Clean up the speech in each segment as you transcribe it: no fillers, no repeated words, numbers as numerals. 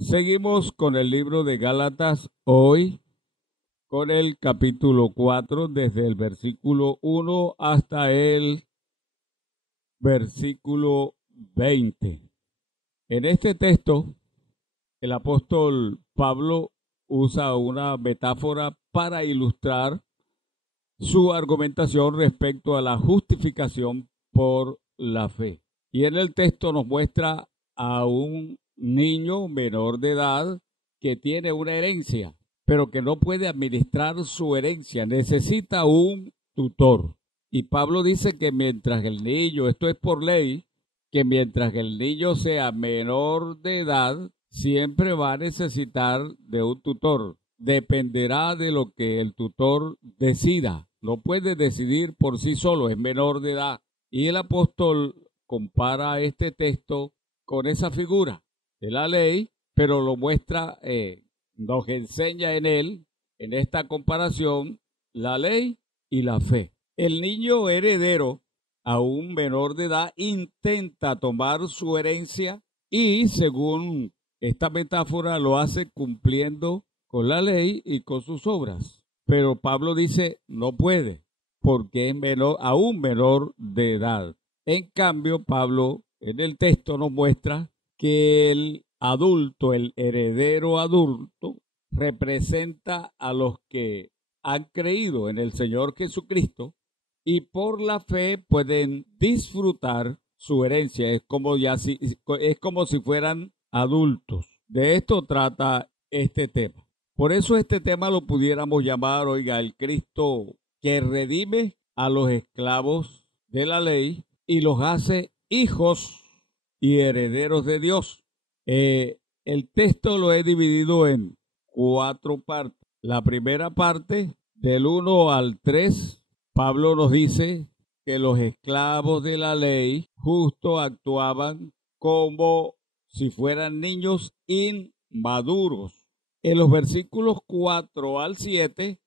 Seguimos con el libro de Gálatas hoy, con el capítulo 4, desde el versículo 1 hasta el versículo 20. En este texto, el apóstol Pablo usa una metáfora para ilustrar su argumentación respecto a la justificación por la fe. Y en el texto nos muestra a un niño menor de edad que tiene una herencia, pero que no puede administrar su herencia, necesita un tutor. Y Pablo dice que mientras el niño, esto es por ley, que mientras el niño sea menor de edad, siempre va a necesitar de un tutor. Dependerá de lo que el tutor decida. No puede decidir por sí solo, es menor de edad. Y el apóstol compara este texto con esa figura de la ley, pero lo muestra, nos enseña en él, en esta comparación, la ley y la fe. El niño heredero, aún menor de edad, intenta tomar su herencia y, según esta metáfora, lo hace cumpliendo con la ley y con sus obras. Pero Pablo dice, no puede, porque es menor, aún menor de edad. En cambio, Pablo en el texto nos muestra que el adulto, el heredero adulto, representa a los que han creído en el Señor Jesucristo y por la fe pueden disfrutar su herencia. Es como si fueran adultos. De esto trata este tema. Por eso este tema lo pudiéramos llamar, oiga, el Cristo que redime a los esclavos de la ley y los hace hijos y herederos de Dios. El texto lo he dividido en 4 partes. La primera parte, del 1 al 3, Pablo nos dice que los esclavos de la ley justo actuaban como si fueran niños inmaduros. En los versículos 4 al 7,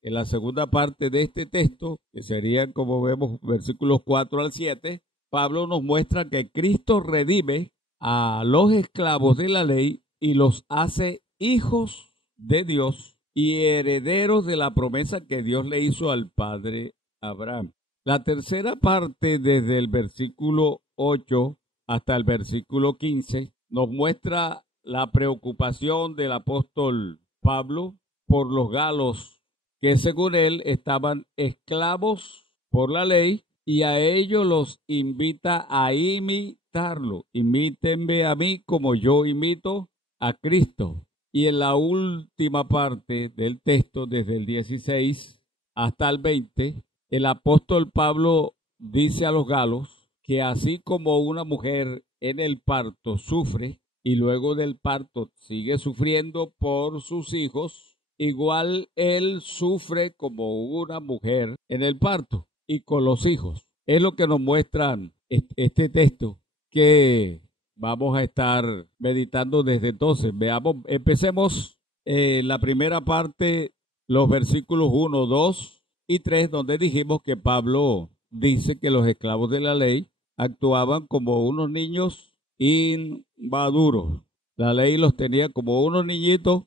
en la segunda parte de este texto, que serían, como vemos, versículos 4 al 7, Pablo nos muestra que Cristo redime a los esclavos de la ley y los hace hijos de Dios y herederos de la promesa que Dios le hizo al padre Abraham. La tercera parte, desde el versículo 8 hasta el versículo 15, nos muestra la preocupación del apóstol Pablo por los galos, que según él estaban esclavos por la ley, y a ellos los invita a imitarlo. Imítenme a mí como yo imito a Cristo. Y en la última parte del texto, desde el 16 hasta el 20, el apóstol Pablo dice a los galos que así como una mujer en el parto sufre y luego del parto sigue sufriendo por sus hijos, igual él sufre como una mujer en el parto y con los hijos. Es lo que nos muestra este texto que vamos a estar meditando desde entonces. Veamos, empecemos la primera parte, los versículos 1, 2 y 3, donde dijimos que Pablo dice que los esclavos de la ley actuaban como unos niños inmaduros. La ley los tenía como unos niñitos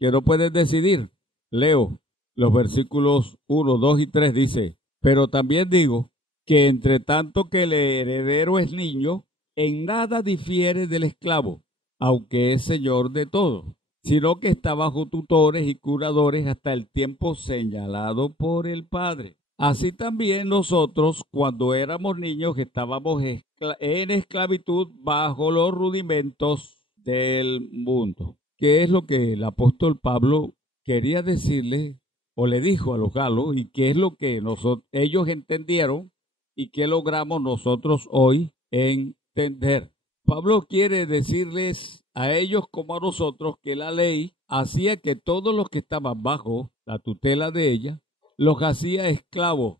que no pueden decidir. Leo los versículos 1, 2 y 3, dice, pero también digo que entre tanto que el heredero es niño, en nada difiere del esclavo, aunque es señor de todo, sino que está bajo tutores y curadores hasta el tiempo señalado por el Padre. Así también nosotros, cuando éramos niños, estábamos en esclavitud bajo los rudimentos del mundo. ¿Qué es lo que el apóstol Pablo quería decirle o le dijo a los galos y qué es lo que ellos entendieron y qué logramos nosotros hoy entender? Pablo quiere decirles a ellos como a nosotros que la ley hacía que todos los que estaban bajo la tutela de ella los hacía esclavos.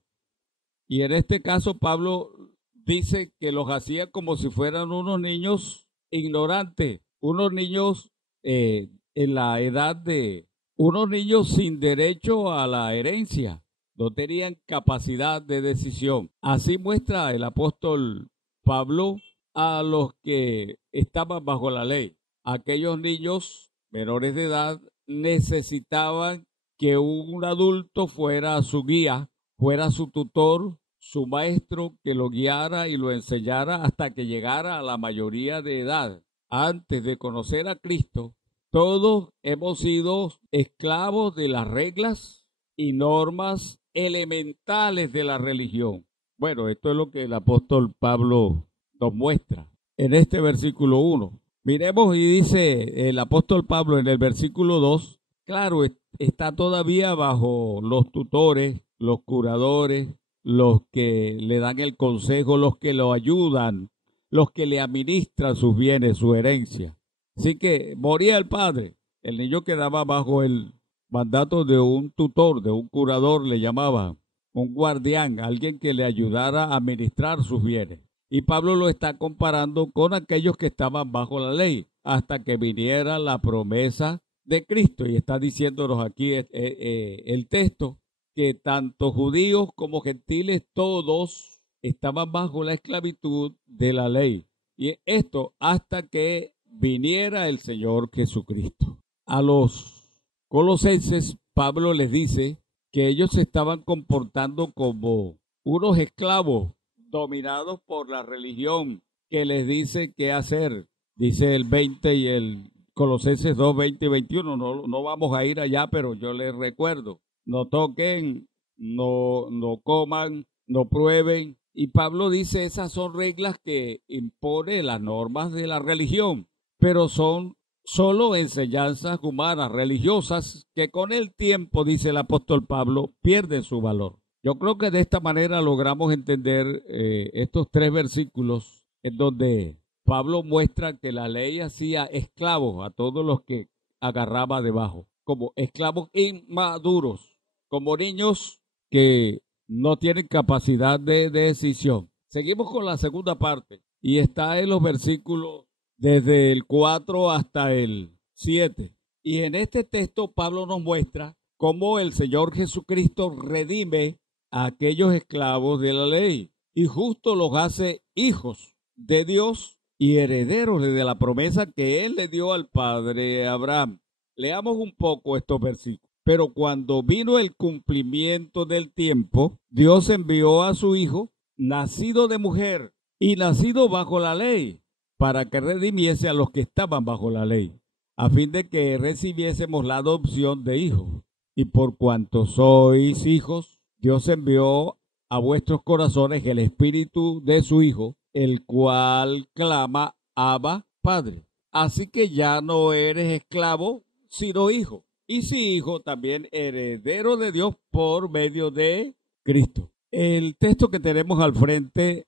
Y en este caso Pablo dice que los hacía como si fueran unos niños ignorantes, unos niños en la edad de unos niños sin derecho a la herencia, no tenían capacidad de decisión. Así muestra el apóstol Pablo a los que estaban bajo la ley. aquellos niños menores de edad necesitaban que un adulto fuera su guía, fuera su tutor, su maestro, que lo guiara y lo enseñara hasta que llegara a la mayoría de edad. Antes de conocer a Cristo, todos hemos sido esclavos de las reglas y normas elementales de la religión. Bueno, esto es lo que el apóstol Pablo nos muestra en este versículo 1. Miremos y dice el apóstol Pablo en el versículo 2, claro, está todavía bajo los tutores, los curadores, los que le dan el consejo, los que lo ayudan, los que le administran sus bienes, su herencia. Así que moría el padre, el niño quedaba bajo el mandato de un tutor, de un curador, le llamaban, un guardián, alguien que le ayudara a administrar sus bienes. Y Pablo lo está comparando con aquellos que estaban bajo la ley, hasta que viniera la promesa de Cristo. Y está diciéndonos aquí el texto, que tanto judíos como gentiles, todos estaban bajo la esclavitud de la ley. Y esto hasta que viniera el Señor Jesucristo. A los colosenses, Pablo les dice que ellos se estaban comportando como unos esclavos dominados por la religión que les dice qué hacer. Dice el 20 y el Colosenses 2, 20 y 21. No vamos a ir allá, pero yo les recuerdo. No toquen, no coman, no prueben. Y Pablo dice, esas son reglas que impone las normas de la religión, pero son solo enseñanzas humanas, religiosas, que con el tiempo, dice el apóstol Pablo, pierden su valor. Yo creo que de esta manera logramos entender estos 3 versículos en donde Pablo muestra que la ley hacía esclavos a todos los que agarraba debajo, como esclavos inmaduros, como niños que no tienen capacidad de decisión. Seguimos con la segunda parte y está en los versículos desde el 4 hasta el 7. Y en este texto Pablo nos muestra cómo el Señor Jesucristo redime a aquellos esclavos de la ley y justo los hace hijos de Dios y herederos de la promesa que Él le dio al padre Abraham. Leamos un poco estos versículos. Pero cuando vino el cumplimiento del tiempo, Dios envió a su Hijo, nacido de mujer y nacido bajo la ley, para que redimiese a los que estaban bajo la ley, a fin de que recibiésemos la adopción de hijos. Y por cuanto sois hijos, Dios envió a vuestros corazones el espíritu de su Hijo, el cual clama, Abba, Padre. Así que ya no eres esclavo, sino hijo. Y si hijo, también heredero de Dios por medio de Cristo. El texto que tenemos al frente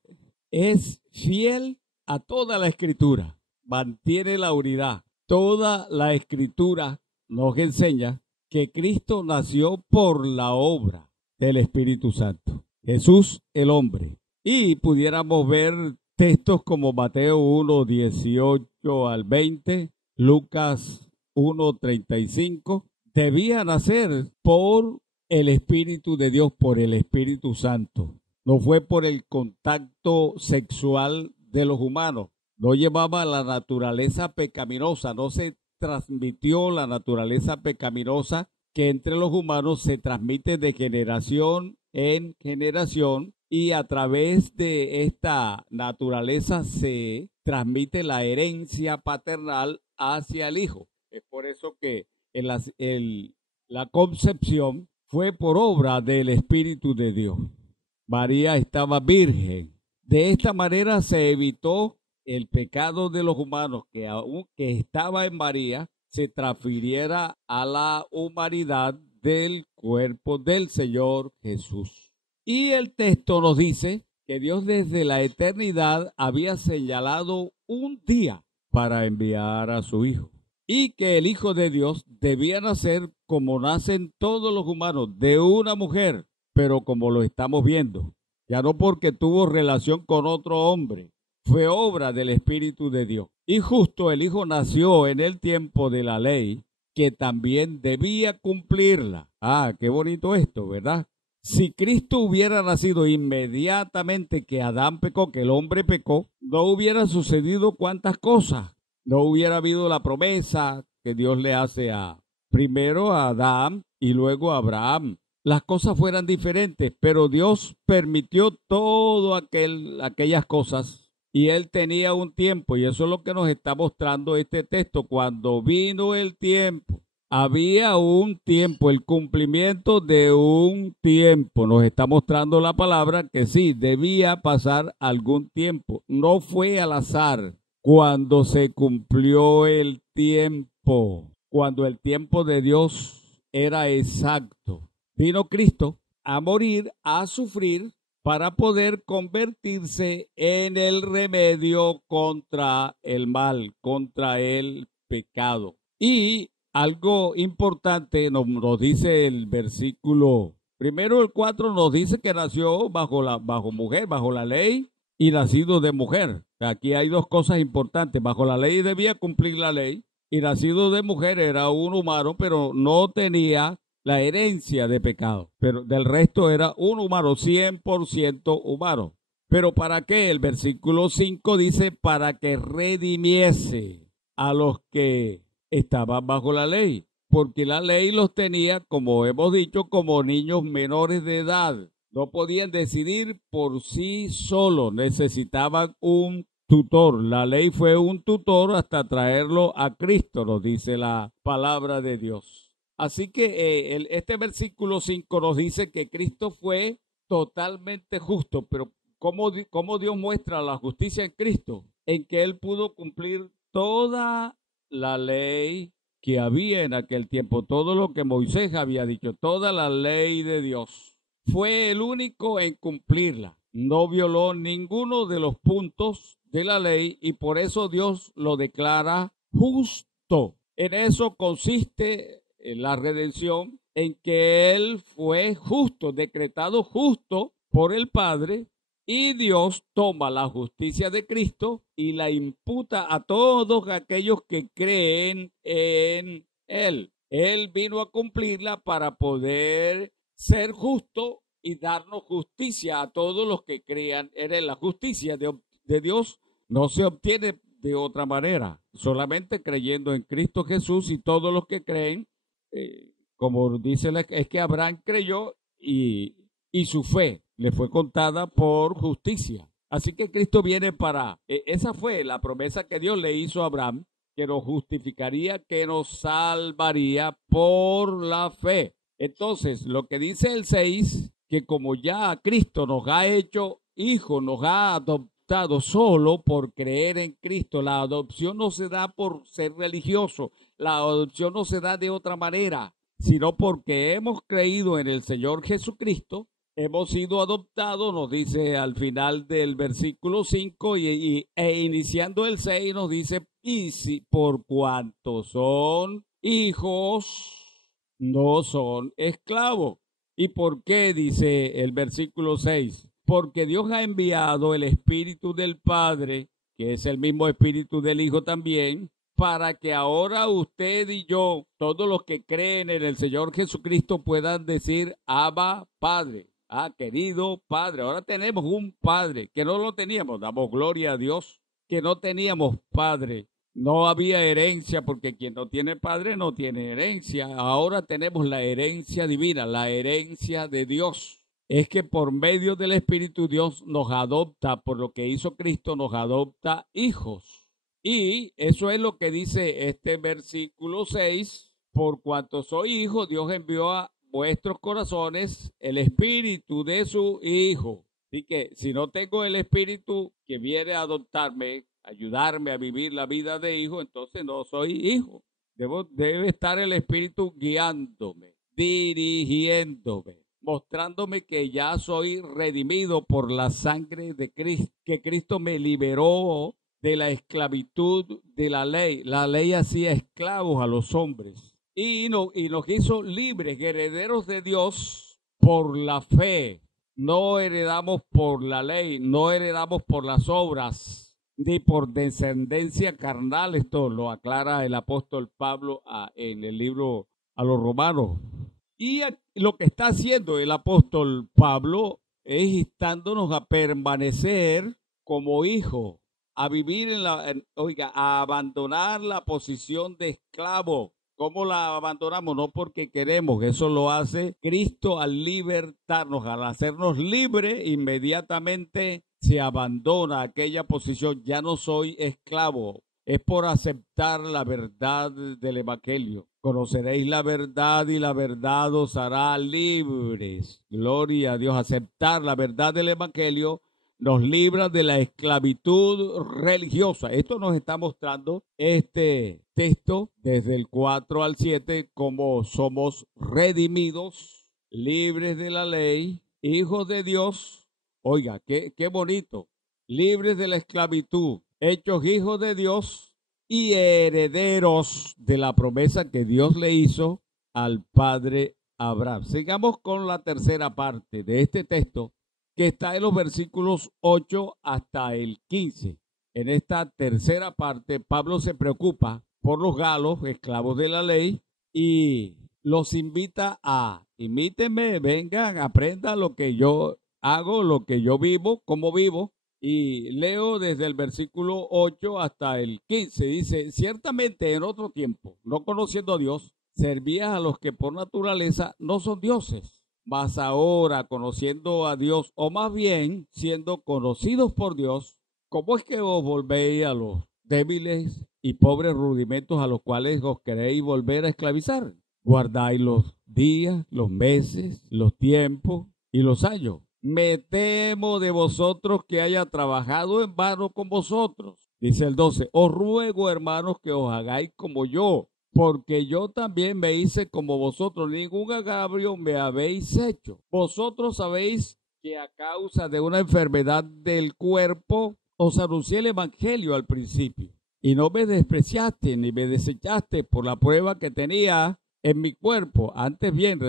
es fiel a toda la Escritura, mantiene la unidad. Toda la Escritura nos enseña que Cristo nació por la obra del Espíritu Santo. Jesús el hombre. Y pudiéramos ver textos como Mateo 1, 18 al 20, Lucas 1, 35. Debía nacer por el Espíritu de Dios, por el Espíritu Santo. No fue por el contacto sexual de los humanos. No llevaba la naturaleza pecaminosa, no se transmitió la naturaleza pecaminosa que entre los humanos se transmite de generación en generación, y a través de esta naturaleza se transmite la herencia paternal hacia el hijo. Es por eso que la concepción fue por obra del Espíritu de Dios. María estaba virgen. De esta manera se evitó el pecado de los humanos, que aunque estaba en María, se transfiriera a la humanidad del cuerpo del Señor Jesús. Y el texto nos dice que Dios desde la eternidad había señalado un día para enviar a su Hijo, y que el Hijo de Dios debía nacer como nacen todos los humanos, de una mujer, pero como lo estamos viendo, ya no porque tuvo relación con otro hombre, fue obra del Espíritu de Dios. Y justo el Hijo nació en el tiempo de la ley, que también debía cumplirla. Ah, qué bonito esto, ¿verdad? Si Cristo hubiera nacido inmediatamente que Adán pecó, que el hombre pecó, no hubiera sucedido cuántas cosas. no hubiera habido la promesa que Dios le hace primero a Adán y luego a Abraham. Las cosas fueran diferentes, pero Dios permitió todo aquellas cosas y Él tenía un tiempo, y eso es lo que nos está mostrando este texto. Cuando vino el tiempo, había un tiempo, el cumplimiento de un tiempo. Nos está mostrando la palabra que sí, debía pasar algún tiempo. No fue al azar cuando se cumplió el tiempo, cuando el tiempo de Dios era exacto. Vino Cristo a morir, a sufrir, para poder convertirse en el remedio contra el mal, contra el pecado. Y algo importante nos dice el versículo, primero el 4 nos dice que nació bajo mujer, bajo la ley, y nacido de mujer. Aquí hay dos cosas importantes. Bajo la ley debía cumplir la ley, y nacido de mujer era un humano, pero no tenía la herencia de pecado, pero del resto era un humano, 100% humano. ¿Pero para qué? El versículo 5 dice, para que redimiese a los que estaban bajo la ley, porque la ley los tenía, como hemos dicho, como niños menores de edad. No podían decidir por sí solos, necesitaban un tutor. La ley fue un tutor hasta traerlo a Cristo, nos dice la palabra de Dios. Así que este versículo 5 nos dice que Cristo fue totalmente justo, pero ¿cómo Dios muestra la justicia en Cristo? En que Él pudo cumplir toda la ley que había en aquel tiempo, todo lo que Moisés había dicho, toda la ley de Dios. Fue el único en cumplirla. No violó ninguno de los puntos de la ley y por eso Dios lo declara justo. En eso consiste la redención, en que Él fue justo, decretado justo por el Padre, y Dios toma la justicia de Cristo y la imputa a todos aquellos que creen en Él. Él vino a cumplirla para poder ser justo y darnos justicia a todos los que crean en Él. La justicia de Dios no se obtiene de otra manera, solamente creyendo en Cristo Jesús, y todos los que creen, como dice, es que Abraham creyó y su fe le fue contada por justicia. Así que Cristo viene esa fue la promesa que Dios le hizo a Abraham, que nos justificaría, que nos salvaría por la fe. Entonces, lo que dice el 6, que como ya Cristo nos ha hecho hijos, nos ha adoptado solo por creer en Cristo. La adopción no se da por ser religioso, la adopción no se da de otra manera, sino porque hemos creído en el Señor Jesucristo, hemos sido adoptados, nos dice al final del versículo 5 e iniciando el 6 nos dice, y si por cuanto son hijos, no son esclavos. ¿Y por qué? Dice el versículo 6, porque Dios ha enviado el Espíritu del Padre, que es el mismo Espíritu del Hijo también, para que ahora usted y yo, todos los que creen en el Señor Jesucristo, puedan decir, Abba, Padre. Querido Padre. Ahora tenemos un Padre que no lo teníamos. Damos gloria a Dios que no teníamos Padre. No había herencia, porque quien no tiene Padre no tiene herencia. Ahora tenemos la herencia divina, la herencia de Dios. Es que por medio del Espíritu Dios nos adopta, por lo que hizo Cristo, nos adopta hijos. Y eso es lo que dice este versículo 6. Por cuanto soy hijo, Dios envió a vuestros corazones el Espíritu de su Hijo. Así que si no tengo el Espíritu que viene a adoptarme, ayudarme a vivir la vida de hijo, entonces no soy hijo. Debe estar el Espíritu guiándome, dirigiéndome, mostrándome que ya soy redimido por la sangre de Cristo, que Cristo me liberó de la esclavitud de la ley. La ley hacía esclavos a los hombres y nos hizo libres, herederos de Dios por la fe. No heredamos por la ley, no heredamos por las obras, ni por descendencia carnal. Esto lo aclara el apóstol Pablo en el libro a los Romanos. Y lo que está haciendo el apóstol Pablo es instándonos a permanecer como hijos, a vivir a abandonar la posición de esclavo. ¿Cómo la abandonamos? No porque queremos, eso lo hace Cristo al libertarnos, al hacernos libres, inmediatamente se abandona aquella posición, ya no soy esclavo. Es por aceptar la verdad del Evangelio. Conoceréis la verdad y la verdad os hará libres. Gloria a Dios. Aceptar la verdad del Evangelio nos libra de la esclavitud religiosa. Esto nos está mostrando este texto desde el 4 al 7, como somos redimidos, libres de la ley, hijos de Dios. Oiga, qué bonito. Libres de la esclavitud, hechos hijos de Dios y herederos de la promesa que Dios le hizo al padre Abraham. Sigamos con la tercera parte de este texto, que está en los versículos 8 hasta el 15. En esta tercera parte, Pablo se preocupa por los galos, esclavos de la ley, y los invita a: imítenme, vengan, aprendan lo que yo hago, lo que yo vivo, cómo vivo. Y leo desde el versículo 8 hasta el 15. Dice: ciertamente en otro tiempo, no conociendo a Dios, servías a los que por naturaleza no son dioses. Mas ahora, conociendo a Dios, o más bien siendo conocidos por Dios, ¿cómo es que os volvéis a los débiles y pobres rudimentos a los cuales os queréis volver a esclavizar? Guardáis los días, los meses, los tiempos y los años. Me temo de vosotros que haya trabajado en vano con vosotros. Dice el 12: os ruego, hermanos, que os hagáis como yo, porque yo también me hice como vosotros, ningún agravio me habéis hecho. Vosotros sabéis que a causa de una enfermedad del cuerpo os anuncié el evangelio al principio, y no me despreciaste ni me desechaste por la prueba que tenía en mi cuerpo. Antes bien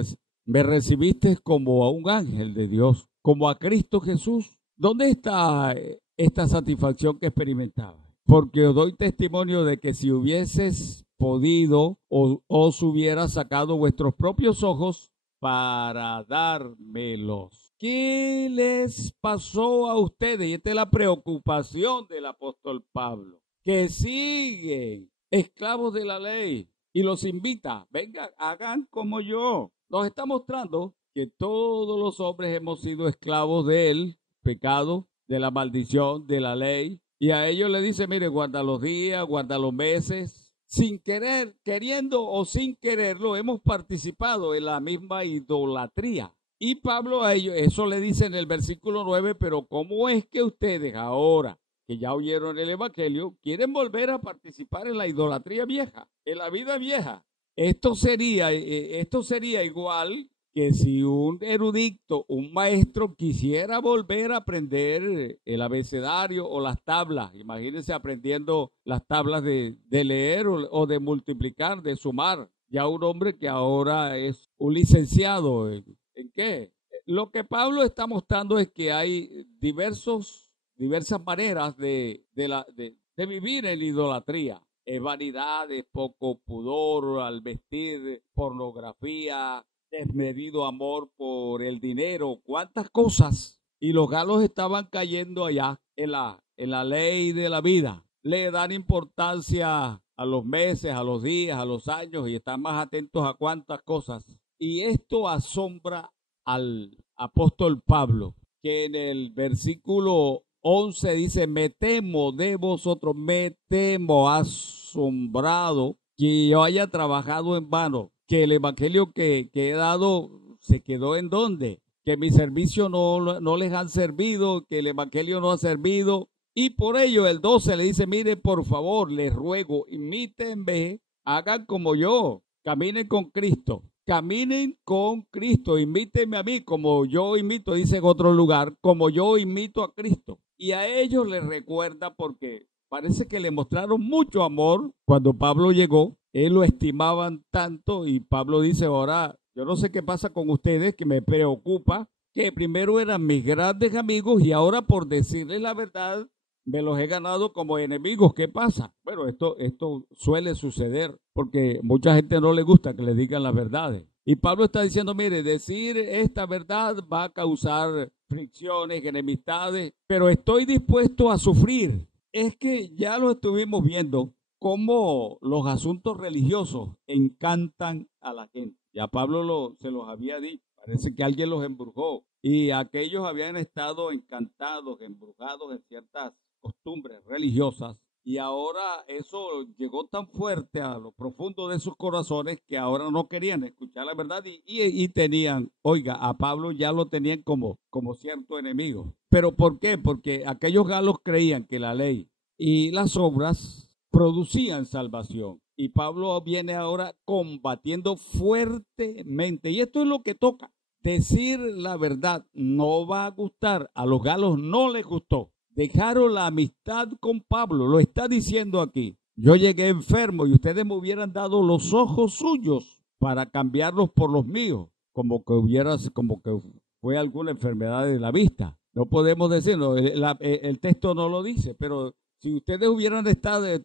me recibiste como a un ángel de Dios, como a Cristo Jesús. ¿Dónde está esta satisfacción que experimentaba? Porque os doy testimonio de que si hubieses podido, os hubiera sacado vuestros propios ojos para dármelos. ¿Qué les pasó a ustedes? Y esta es la preocupación del apóstol Pablo, que siguen esclavos de la ley, y los invita: vengan, hagan como yo. Nos está mostrando que todos los hombres hemos sido esclavos del pecado, de la maldición, de la ley. Y a ellos le dice: mire, guarda los días, guarda los meses. Sin querer, queriendo o sin quererlo, hemos participado en la misma idolatría. Y Pablo a ellos, eso le dice en el versículo 9, pero ¿cómo es que ustedes ahora, que ya oyeron el evangelio, quieren volver a participar en la idolatría vieja, en la vida vieja? Esto sería igual que si un erudito, un maestro, quisiera volver a aprender el abecedario o las tablas. Imagínense aprendiendo las tablas de leer o de multiplicar, de sumar. Ya un hombre que ahora es un licenciado. ¿En qué? Lo que Pablo está mostrando es que hay diversas maneras de vivir en idolatría. Vanidad, poco pudor al vestir, pornografía, desmedido amor por el dinero, cuántas cosas. Y los galos estaban cayendo allá en la ley de la vida. Le dan importancia a los meses, a los días, a los años, y están más atentos a cuántas cosas. Y esto asombra al apóstol Pablo, que en el versículo 11 dice: me temo de vosotros, me temo, asombrado, que yo haya trabajado en vano, que el evangelio que he dado se quedó en ¿dónde? Que mi servicio no les han servido, que el evangelio no ha servido. Y por ello el 12 le dice: mire, por favor, les ruego, imítenme, hagan como yo, caminen con Cristo. Caminen con Cristo, imítenme a mí como yo imito, dice en otro lugar, como yo imito a Cristo. Y a ellos les recuerda, porque parece que le mostraron mucho amor cuando Pablo llegó. Él lo estimaban tanto, y Pablo dice: ahora, yo no sé qué pasa con ustedes, que me preocupa, que primero eran mis grandes amigos y ahora, por decirles la verdad, me los he ganado como enemigos. ¿Qué pasa? Bueno, esto suele suceder porque mucha gente no le gusta que le digan las verdades. Y Pablo está diciendo: mire, decir esta verdad va a causar fricciones, enemistades, pero estoy dispuesto a sufrir es que ya lo estuvimos viendo cómo los asuntos religiosos encantan a la gente. Ya Pablo se los había dicho, parece que alguien los embrujó y aquellos habían estado encantados, embrujados en ciertas costumbres religiosas y ahora eso llegó tan fuerte a lo profundo de sus corazones que ahora no querían escuchar la verdad y tenían, oiga, a Pablo ya lo tenían como cierto enemigo. ¿Pero por qué? Porque aquellos galos creían que la ley y las obras producían salvación. Y Pablo viene ahora combatiendo fuertemente. Y esto es lo que toca. Decir la verdad no va a gustar. A los galos no les gustó. Dejaron la amistad con Pablo. Lo está diciendo aquí. Yo llegué enfermo y ustedes me hubieran dado los ojos suyos para cambiarlos por los míos. Como que fue alguna enfermedad de la vista. No podemos decirlo. El texto no lo dice, pero si ustedes hubieran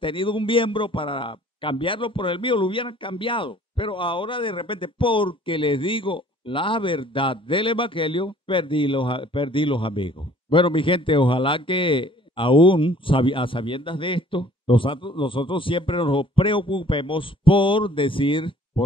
tenido un miembro para cambiarlo por el mío, lo hubieran cambiado. Pero ahora de repente, porque les digo la verdad del evangelio, perdí los amigos. Bueno, mi gente, ojalá que aún a sabiendas de esto, nosotros siempre nos preocupemos por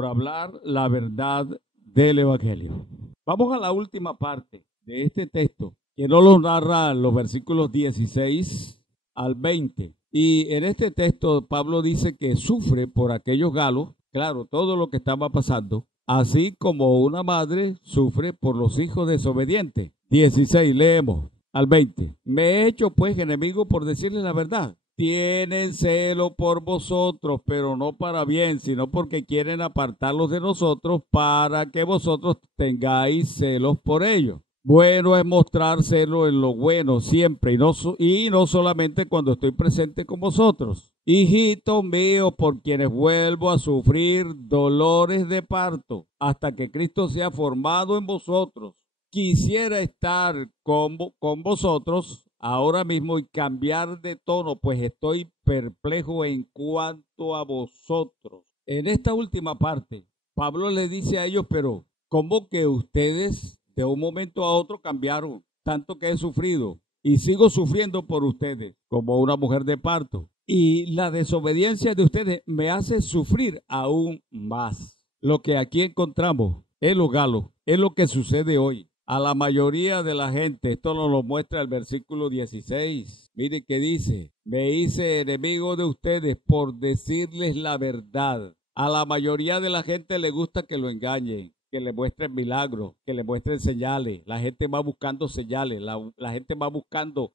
hablar la verdad del evangelio. Vamos a la última parte de este texto, que no lo narra los versículos 16 al 20. Y en este texto Pablo dice que sufre por aquellos galos, claro, todo lo que estaba pasando, así como una madre sufre por los hijos desobedientes. 16, leemos al 20. Me he hecho pues enemigo por decirles la verdad. Tienen celo por vosotros, pero no para bien, sino porque quieren apartarlos de nosotros para que vosotros tengáis celos por ellos. Bueno es mostrárselo en lo bueno siempre y no solamente cuando estoy presente con vosotros. Hijitos míos, por quienes vuelvo a sufrir dolores de parto hasta que Cristo sea formado en vosotros. Quisiera estar con vosotros ahora mismo y cambiar de tono, pues estoy perplejo en cuanto a vosotros. En esta última parte, Pablo le dice a ellos, pero ¿cómo que ustedes de un momento a otro cambiaron? Tanto que he sufrido y sigo sufriendo por ustedes como una mujer de parto. Y la desobediencia de ustedes me hace sufrir aún más. Lo que aquí encontramos en los galos es lo que sucede hoy. A la mayoría de la gente, esto nos lo muestra el versículo 16. Mire que dice, me hice enemigo de ustedes por decirles la verdad. A la mayoría de la gente le gusta que lo engañen, que le muestren milagros, que le muestren señales. La gente va buscando señales, la gente va buscando,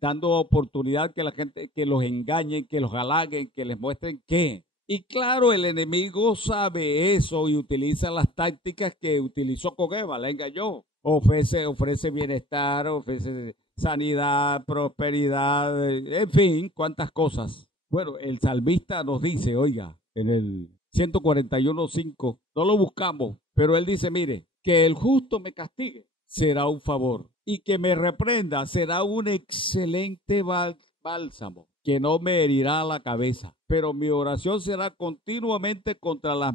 dando oportunidad que la gente, que los engañen, que los halaguen, que les muestren qué. Y claro, el enemigo sabe eso y utiliza las tácticas que utilizó con Eva, la engañó. Ofrece bienestar, ofrece sanidad, prosperidad, en fin, cuántas cosas. Bueno, el salmista nos dice, oiga, en el 141:5, no lo buscamos, pero él dice, mire, que el justo me castigue será un favor y que me reprenda será un excelente bálsamo que no me herirá la cabeza, pero mi oración será continuamente contra las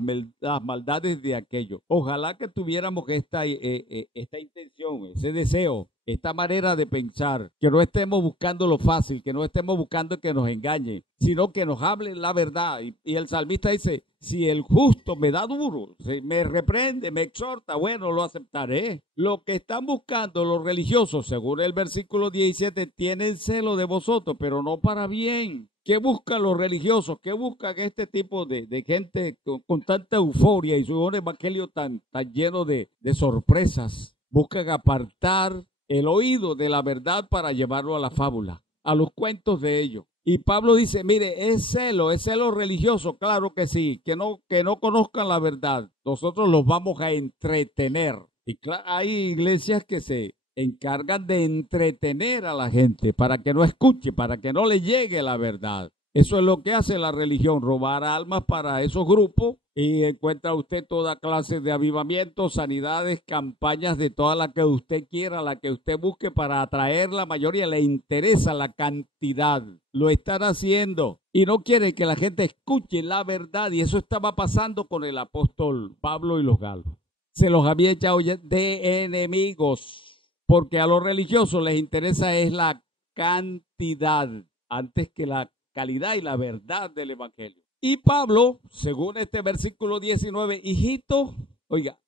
maldades de aquello. Ojalá que tuviéramos esta intención, ese deseo, esta manera de pensar, que no estemos buscando lo fácil, que no estemos buscando que nos engañen, sino que nos hablen la verdad. Y el salmista dice, si el justo me da duro, me reprende, me exhorta, bueno, lo aceptaré. Lo que están buscando los religiosos, según el versículo 17, tienen celo de vosotros, pero no para bien. ¿Qué buscan los religiosos? ¿Qué buscan este tipo de gente con tanta euforia y su evangelio tan lleno de sorpresas? Buscan apartar el oído de la verdad para llevarlo a la fábula, a los cuentos de ellos. Y Pablo dice, mire, es celo religioso, claro que sí, que no conozcan la verdad. Nosotros los vamos a entretener. Y hay iglesias que se encargan de entretener a la gente para que no escuche, para que no le llegue la verdad. Eso es lo que hace la religión, robar almas para esos grupos, y encuentra usted toda clase de avivamientos, sanidades, campañas de toda la que usted quiera, la que usted busque para atraer la mayoría. Le interesa la cantidad, lo están haciendo y no quieren que la gente escuche la verdad, y eso estaba pasando con el apóstol Pablo y los galos. Se los había echado de enemigos, porque a los religiosos les interesa es la cantidad. antes que la calidad y la verdad del evangelio. Y Pablo, según este versículo 19, hijito, oiga,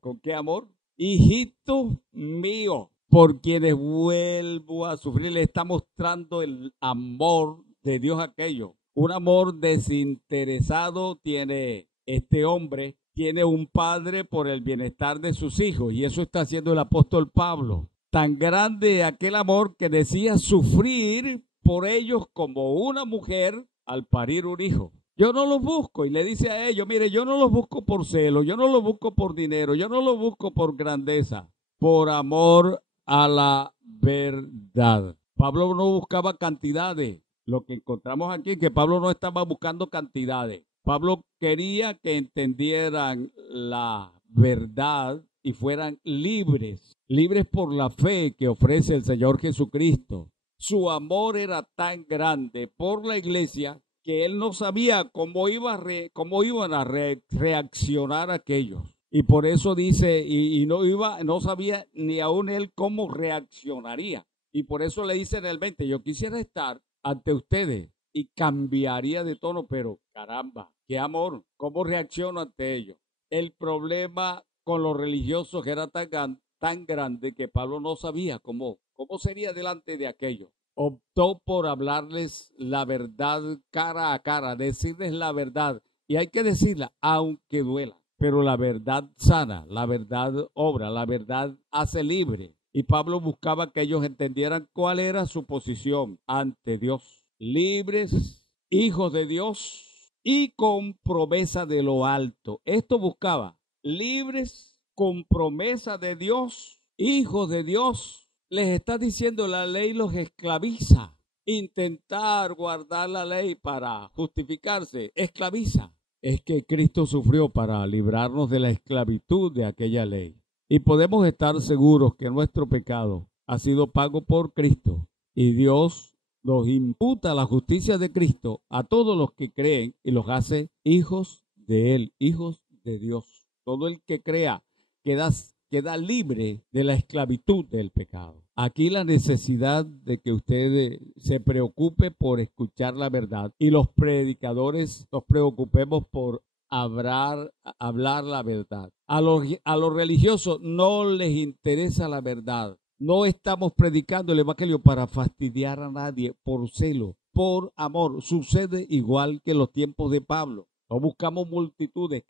¿con qué amor? Hijito mío, por quienes vuelvo a sufrir, le está mostrando el amor de Dios a aquellos. Un amor desinteresado tiene este hombre, tiene un padre por el bienestar de sus hijos, y eso está haciendo el apóstol Pablo. Tan grande aquel amor que decía sufrir por ellos como una mujer al parir un hijo. Yo no los busco, y le dice a ellos, mire, yo no los busco por celo, yo no los busco por dinero, yo no los busco por grandeza, por amor a la verdad. Pablo no buscaba cantidades. Lo que encontramos aquí es que Pablo no estaba buscando cantidades. Pablo quería que entendieran la verdad y fueran libres, libres por la fe que ofrece el Señor Jesucristo. Su amor era tan grande por la iglesia que él no sabía cómo iban a reaccionar aquellos. Y por eso dice, no sabía ni aún él cómo reaccionaría. Y por eso le dice en el 20, yo quisiera estar ante ustedes y cambiaría de tono, pero caramba, qué amor, cómo reacciono ante ellos. El problema con los religiosos era tan grande que Pablo no sabía cómo sería delante de aquellos. Optó por hablarles la verdad cara a cara, decirles la verdad, y hay que decirla, aunque duela, pero la verdad sana, la verdad obra, la verdad hace libre. Y Pablo buscaba que ellos entendieran cuál era su posición ante Dios. Libres, hijos de Dios y con promesa de lo alto. Esto buscaba, libres, con promesa de Dios, hijos de Dios. Les está diciendo la ley los esclaviza. Intentar guardar la ley para justificarse esclaviza. Es que Cristo sufrió para librarnos de la esclavitud de aquella ley. Y podemos estar seguros que nuestro pecado ha sido pago por Cristo. Y Dios nos imputa la justicia de Cristo a todos los que creen y los hace hijos de Él, hijos de Dios. Todo el que crea queda libre de la esclavitud del pecado. Aquí la necesidad de que usted se preocupe por escuchar la verdad y los predicadores nos preocupemos por hablar la verdad. A los religiosos no les interesa la verdad. No estamos predicando el evangelio para fastidiar a nadie, por celo, por amor. Sucede igual que en los tiempos de Pablo. No buscamos multitudes,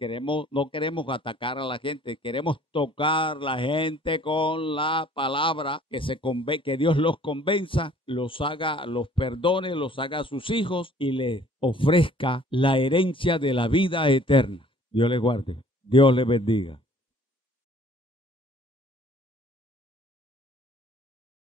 no queremos atacar a la gente, queremos tocar a la gente con la palabra, que Dios los convenza, los perdone, los haga a sus hijos y les ofrezca la herencia de la vida eterna. Dios les guarde, Dios les bendiga.